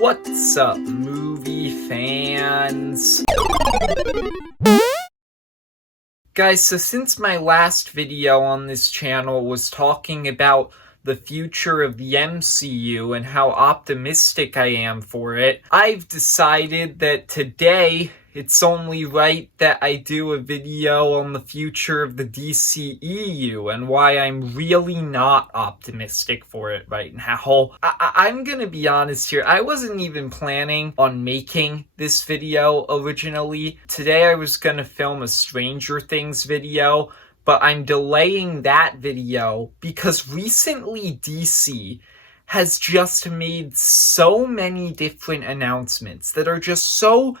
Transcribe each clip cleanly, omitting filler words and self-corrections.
What's up, movie fans? Guys, so since my last video on this channel was talking about the future of the MCU and how optimistic I am for it, I've decided that today it's only right that I do a video on the future of the DCEU and why I'm really not optimistic for it right now. I'm gonna be honest here, I wasn't even planning on making this video originally. Today I was gonna film a Stranger Things video, but I'm delaying that video because recently DC has just made so many different announcements that are just so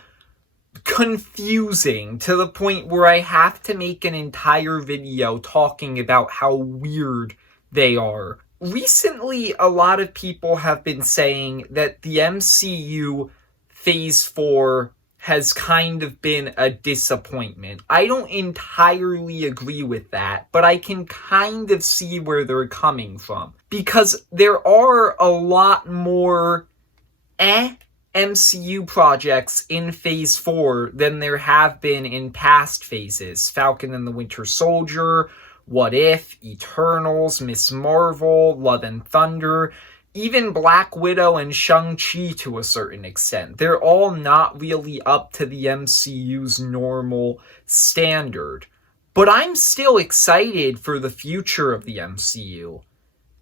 confusing to the point where I have to make an entire video talking about how weird they are. Recently, a lot of people have been saying that the MCU Phase 4 has kind of been a disappointment. I don't entirely agree with that, but I can kind of see where they're coming from. Because there are a lot more MCU projects in Phase 4 than there have been in past phases. Falcon and the Winter Soldier, What If, Eternals, Miss Marvel, Love and Thunder, even Black Widow and Shang-Chi to a certain extent. They're all not really up to the MCU's normal standard. But I'm still excited for the future of the MCU,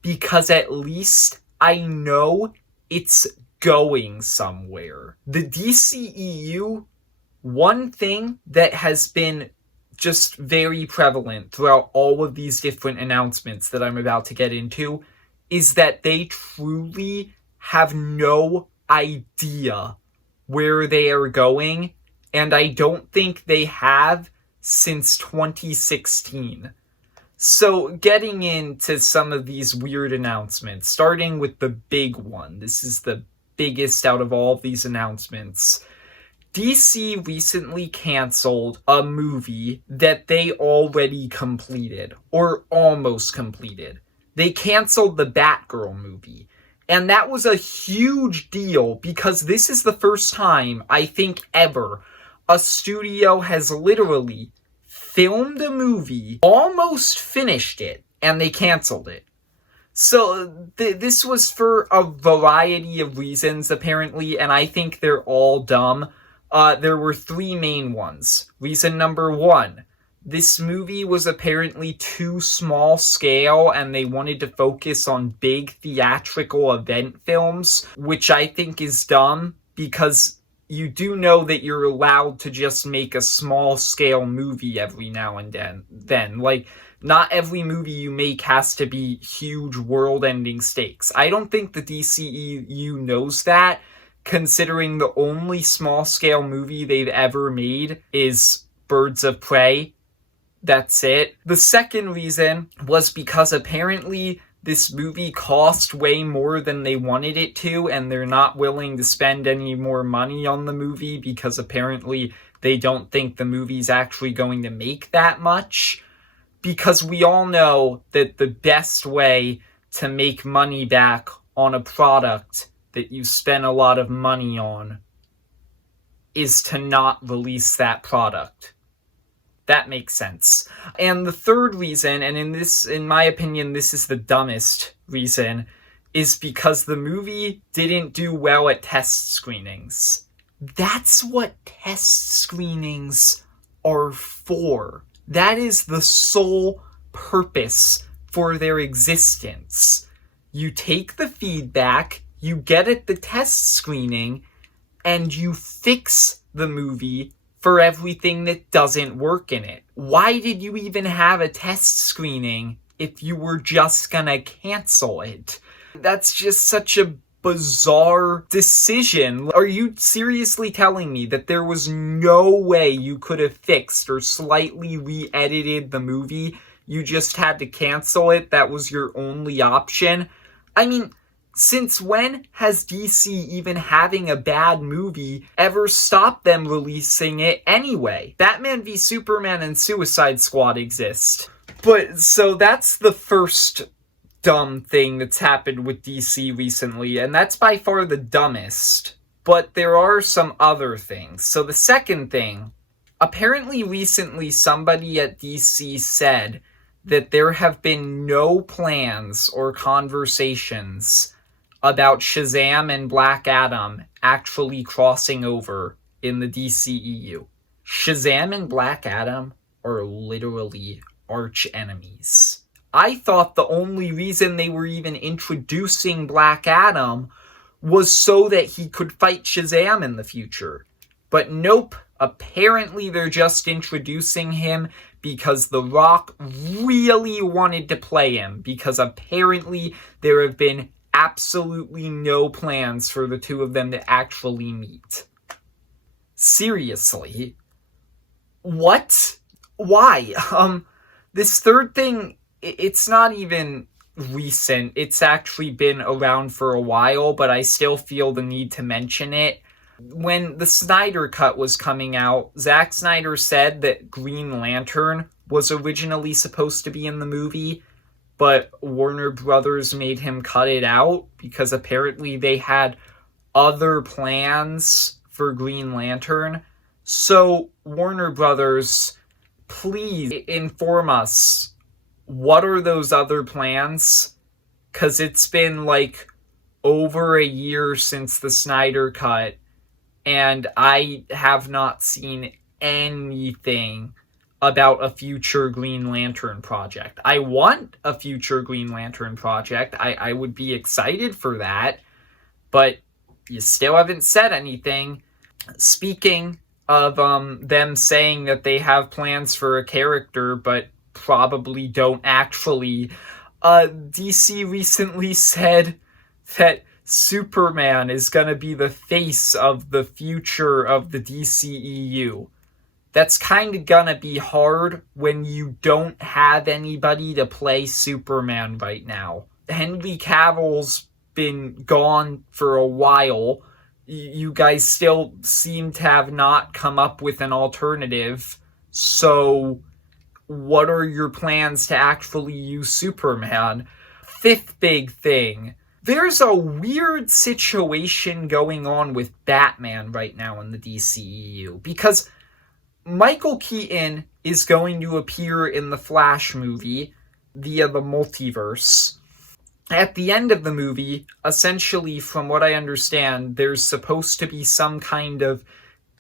because at least I know it's going somewhere. The DCEU, one thing that has been just very prevalent throughout all of these different announcements that I'm about to get into is that they truly have no idea where they are going, and I don't think they have since 2016. So, getting into some of these weird announcements, starting with the big one. This is the biggest out of all of these announcements. DC recently canceled a movie that they already completed, or almost completed. They canceled the Batgirl movie. And that was a huge deal because this is the first time, I think ever, a studio has literally filmed a movie, almost finished it, and they canceled it. So, this was for a variety of reasons, apparently, and I think they're all dumb. There were three main ones. Reason number one, this movie was apparently too small scale, and they wanted to focus on big theatrical event films, which I think is dumb, because you do know that you're allowed to just make a small scale movie every now and then. Like, not every movie you make has to be huge world-ending stakes. I don't think the DCEU knows that, considering the only small-scale movie they've ever made is Birds of Prey. That's it. The second reason was because apparently this movie cost way more than they wanted it to, and they're not willing to spend any more money on the movie because apparently they don't think the movie's actually going to make that much. Because we all know that the best way to make money back on a product that you spent a lot of money on is to not release that product. That makes sense. And the third reason, and in my opinion, this is the dumbest reason, is because the movie didn't do well at test screenings. That's what test screenings are for. That is the sole purpose for their existence. You take the feedback, you get at the test screening, and you fix the movie for everything that doesn't work in it. Why did you even have a test screening if you were just gonna cancel it? That's just such a bizarre decision. Are you seriously telling me that there was no way you could have fixed or slightly re-edited the movie? You just had to cancel it? That was your only option? I mean, since when has DC even having a bad movie ever stopped them releasing it anyway? Batman v Superman and Suicide Squad exist. But, so that's the first dumb thing that's happened with DC recently, and that's by far the dumbest. But there are some other things. So the second thing, apparently recently somebody at DC said that there have been no plans or conversations about Shazam and Black Adam actually crossing over in the DCEU. Shazam and Black Adam are literally arch enemies. I thought the only reason they were even introducing Black Adam was so that he could fight Shazam in the future. But nope, apparently they're just introducing him because The Rock really wanted to play him, because apparently there have been absolutely no plans for the two of them to actually meet. Seriously? What? Why? This third thing, it's not even recent. It's actually been around for a while, but I still feel the need to mention it. When the Snyder Cut was coming out, Zack Snyder said that Green Lantern was originally supposed to be in the movie, but Warner Brothers made him cut it out because apparently they had other plans for Green Lantern. So, Warner Brothers, please inform us, what are those other plans? Because it's been like over a year since the Snyder Cut, and I have not seen anything about a future Green Lantern project. I want a future Green Lantern project. I would be excited for that, but you still haven't said anything. Speaking of them saying that they have plans for a character, but probably don't actually, DC recently said that Superman is gonna be the face of the future of the DCEU. That's kind of gonna be hard when you don't have anybody to play Superman right now. Henry Cavill's been gone for a while. You guys still seem to have not come up with an alternative. So, what are your plans to actually use Superman? Fifth big thing. There's a weird situation going on with Batman right now in the DCEU, because Michael Keaton is going to appear in the Flash movie via the multiverse. At the end of the movie, essentially, from what I understand, there's supposed to be some kind of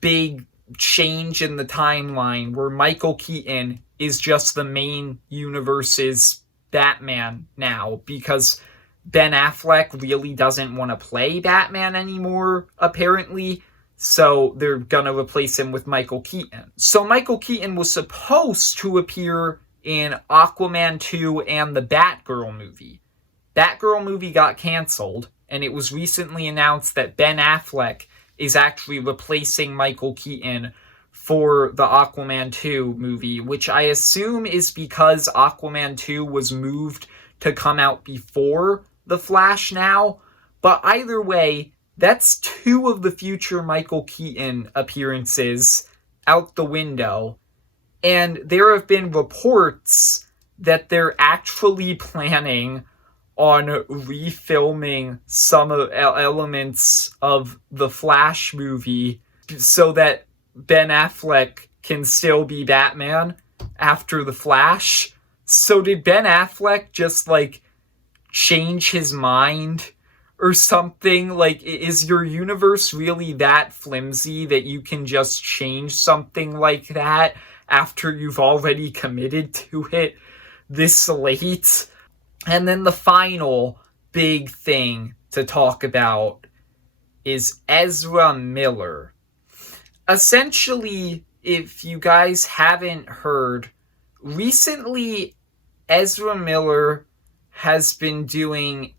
big change in the timeline where Michael Keaton is just the main universe's Batman now, because Ben Affleck really doesn't want to play Batman anymore, apparently. So they're gonna replace him with Michael Keaton. So Michael Keaton was supposed to appear in Aquaman 2 and the Batgirl movie. Batgirl movie got canceled, and it was recently announced that Ben Affleck is actually replacing Michael Keaton for the Aquaman 2 movie, which I assume is because Aquaman 2 was moved to come out before The Flash now. But either way, that's two of the future Michael Keaton appearances out the window. And there have been reports that they're actually planning on refilming some elements of the Flash movie so that Ben Affleck can still be Batman after the Flash. So did Ben Affleck just, change his mind or something? Is your universe really that flimsy that you can just change something like that after you've already committed to it this late? And then the final big thing to talk about is Ezra Miller. Essentially, if you guys haven't heard, recently Ezra Miller has been doing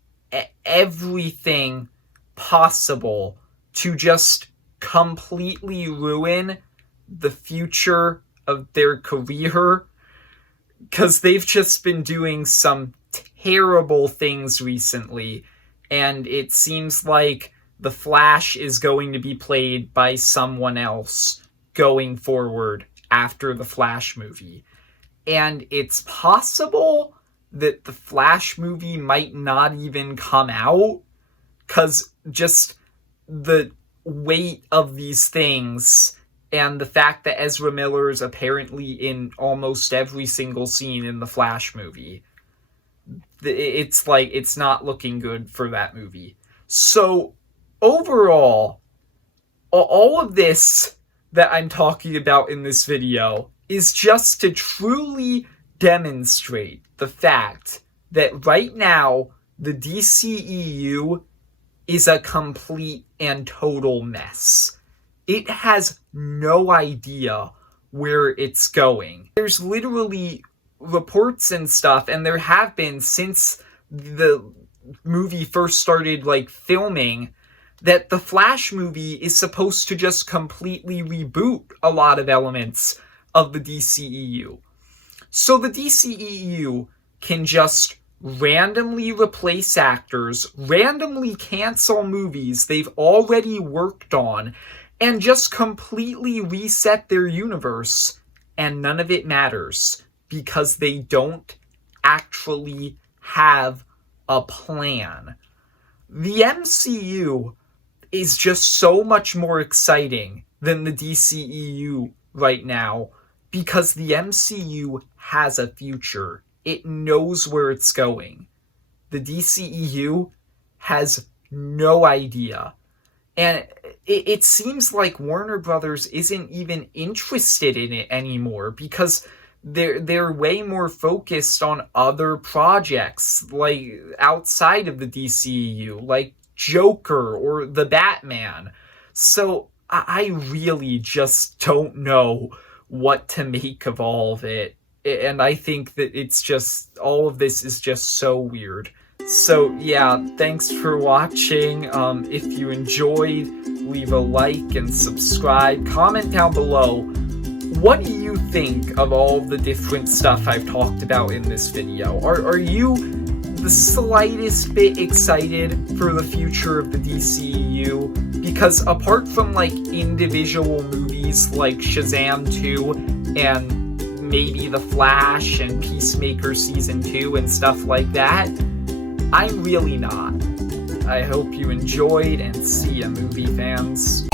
everything possible to just completely ruin the future of their career, because they've just been doing some terrible things recently, and it seems like the Flash is going to be played by someone else going forward after the Flash movie. And it's possible that the Flash movie might not even come out, because just the weight of these things and the fact that Ezra Miller is apparently in almost every single scene in the Flash movie. It's like, it's not looking good for that movie. So, overall, all of this that I'm talking about in this video is just to truly demonstrate the fact that right now, the DCEU is a complete and total mess. It has no idea where it's going. There's literally reports and stuff, and there have been since the movie first started filming, that the Flash movie is supposed to just completely reboot a lot of elements of the DCEU. So the DCEU can just randomly replace actors, randomly cancel movies they've already worked on, and just completely reset their universe, and none of it matters, because they don't actually have a plan. The MCU is just so much more exciting than the DCEU right now, because the MCU has a future. It knows where it's going. The DCEU has no idea. And it seems like Warner Brothers isn't even interested in it anymore, because they're way more focused on other projects, like outside of the DCEU, like Joker or the Batman. So I really just don't know what to make of all of it. And I think that it's just, all of this is just so weird. So yeah, thanks for watching. If you enjoyed, leave a like and subscribe. Comment down below, what do you think of all the different stuff I've talked about in this video? Are you the slightest bit excited for the future of the DCEU? Because apart from individual movies like Shazam 2 and maybe The Flash and Peacemaker Season 2 and stuff like that, I'm really not. I hope you enjoyed, and see ya, movie fans.